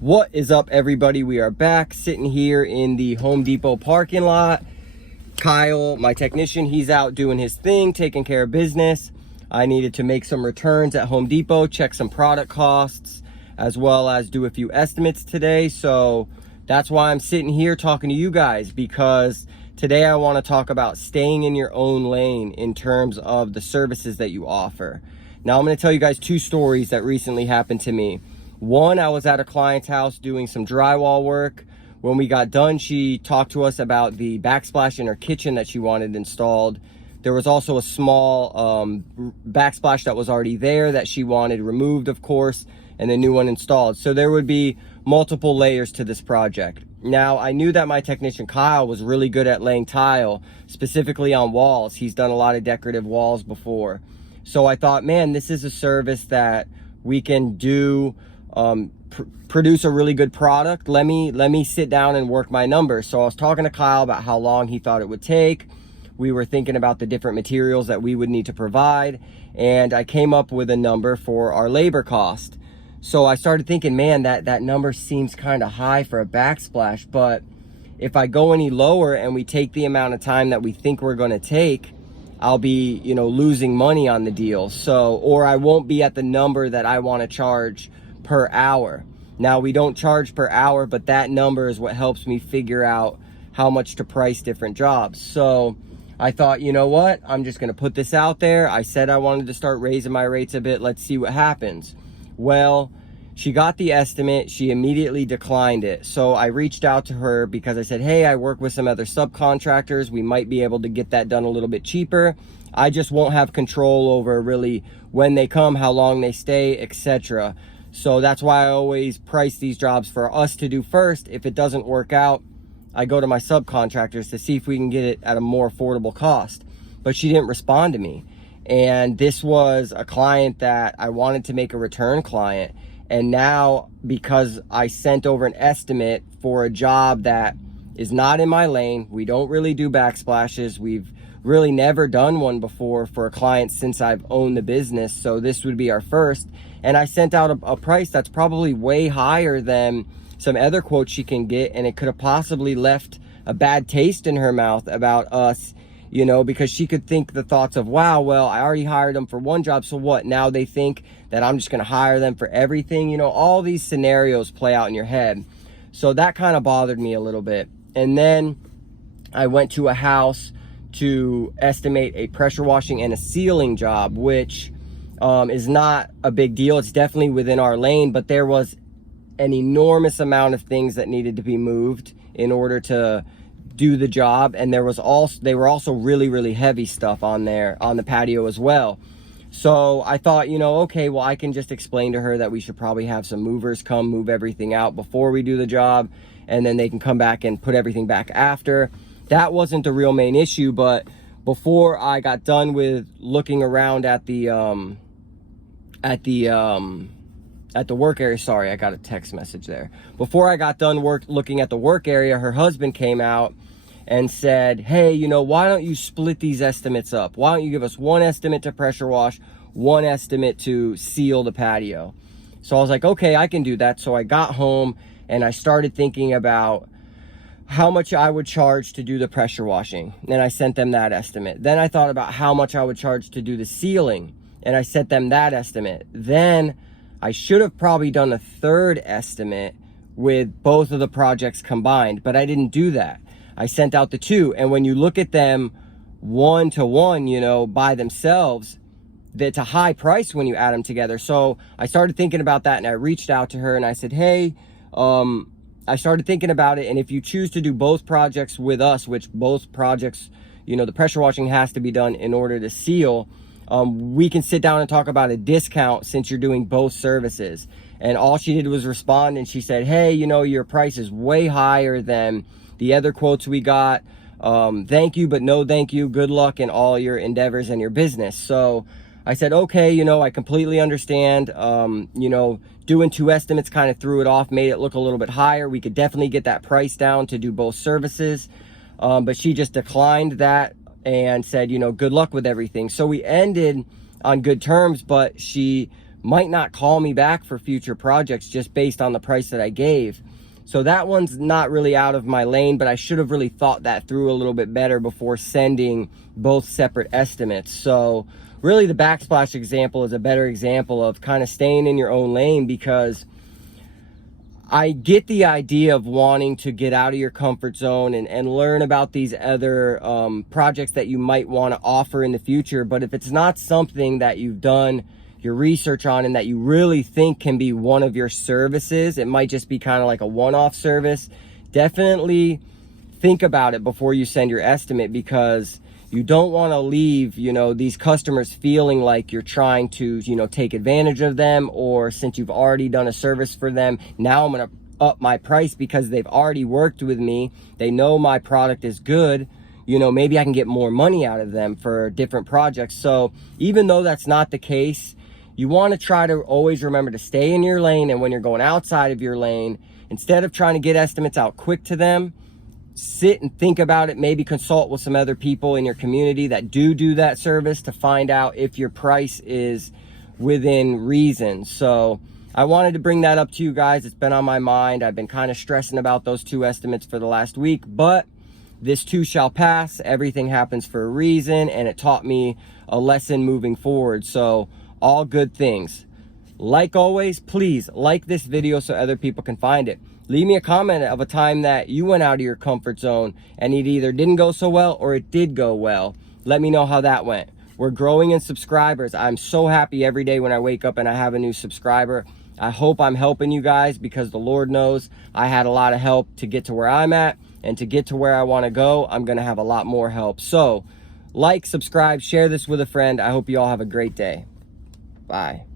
What is up, everybody? We are back sitting here in the Home Depot parking lot. Kyle, my technician, he's out doing his thing, taking care of business. I needed to make some returns at Home Depot, check some product costs, as well as do a few estimates today. So that's why I'm sitting here talking to you guys, because today I want to talk about staying in your own lane in terms of the services that you offer. Now, I'm going to tell you guys two stories that recently happened to me. One, I was at a client's house doing some drywall work. When we got done, she talked to us about the backsplash in her kitchen that she wanted installed. There was also a small backsplash that was already there that she wanted removed, of course, and a new one installed. So there would be multiple layers to this project. Now, I knew that my technician Kyle was really good at laying tile, specifically on walls. He's done a lot of decorative walls before. So I thought, man, this is a service that we can do, produce a really good product. Let me sit down and work my numbers. So I was talking to Kyle about how long he thought it would take. We were thinking about the different materials that we would need to provide, and I came up with a number for our labor cost. So I started thinking, man, that number seems kind of high for a backsplash, but if I go any lower and we take the amount of time that we think we're going to take, I'll be, losing money on the deal. So, or I won't be at the number that I want to charge per hour. Now, we don't charge per hour, but that number is what helps me figure out how much to price different jobs. So I thought, you know what? I'm just going to put this out there. I said I wanted to start raising my rates a bit. Let's see what happens. Well, she got the estimate. She immediately declined it. So I reached out to her because I said, hey, I work with some other subcontractors. We might be able to get that done a little bit cheaper. I just won't have control over really when they come, how long they stay, etc. So that's why I always price these jobs for us to do first. If it doesn't work out, I go to my subcontractors to see if we can get it at a more affordable cost. But she didn't respond to me. And this was a client that I wanted to make a return client. And now, because I sent over an estimate for a job that is not in my lane, we don't really do backsplashes. We've really never done one before for a client since I've owned the business. So this would be our first. And I sent out a price that's probably way higher than some other quotes she can get. And it could have possibly left a bad taste in her mouth about us, because she could think the thoughts of, wow, well, I already hired them for one job. So what? Now they think that I'm just going to hire them for everything. All these scenarios play out in your head. So that kind of bothered me a little bit. And then I went to a house to estimate a pressure washing and a sealing job, which is not a big deal. It's definitely within our lane, but there was an enormous amount of things that needed to be moved in order to do the job. And they were also really, really heavy stuff on there on the patio as well. So I thought, okay, well, I can just explain to her that we should probably have some movers come move everything out before we do the job, and then they can come back and put everything back after. That wasn't the real main issue, but before I got done with looking around at the work area, sorry, I got a text message there. Before I got done looking at the work area, her husband came out and said, hey, why don't you split these estimates up? Why don't you give us one estimate to pressure wash, one estimate to seal the patio? So I was like, okay, I can do that. So I got home and I started thinking about how much I would charge to do the pressure washing. And I sent them that estimate. Then I thought about how much I would charge to do the sealing, and I sent them that estimate. Then I should have probably done a third estimate with both of the projects combined, but I didn't do that. I sent out the two, and when you look at them one to one, by themselves, that's a high price when you add them together. So I started thinking about that, and I reached out to her and I said, hey, I started thinking about it, and if you choose to do both projects with us, which both projects, the pressure washing has to be done in order to seal, we can sit down and talk about a discount since you're doing both services. And all she did was respond, and she said, hey, your price is way higher than the other quotes we got. Thank you, but no thank you. Good luck in all your endeavors and your business. So I said, okay, I completely understand. Doing two estimates kind of threw it off, made it look a little bit higher. We could definitely get that price down to do both services. But she just declined that and said, good luck with everything. So we ended on good terms, but she might not call me back for future projects just based on the price that I gave. So that one's not really out of my lane, but I should have really thought that through a little bit better before sending both separate estimates. So really the backsplash example is a better example of kind of staying in your own lane, because I get the idea of wanting to get out of your comfort zone and learn about these other projects that you might want to offer in the future. But if it's not something that you've done your research on and that you really think can be one of your services, it might just be kind of like a one-off service. Definitely think about it before you send your estimate, because you don't want to leave, you know, these customers feeling like you're trying to, you know, take advantage of them, or since you've already done a service for them, now I'm going to up my price because they've already worked with me. They know my product is good. You know, maybe I can get more money out of them for different projects. So even though that's not the case, you want to try to always remember to stay in your lane. And when you're going outside of your lane, instead of trying to get estimates out quick to them, sit and think about it. Maybe consult with some other people in your community that do that service to find out if your price is within reason. So I wanted to bring that up to you guys. It's been on my mind. I've been kind of stressing about those 2 estimates for the last week, but this too shall pass. Everything happens for a reason, and it taught me a lesson moving forward. So all good things. Like always, please like this video so other people can find it. Leave me a comment of a time that you went out of your comfort zone and it either didn't go so well or it did go well. Let me know how that went. We're growing in subscribers. I'm so happy every day when I wake up and I have a new subscriber. I hope I'm helping you guys, because the Lord knows I had a lot of help to get to where I'm at, and to get to where I want to go, I'm going to have a lot more help. So like, subscribe, share this with a friend. I hope you all have a great day. Bye.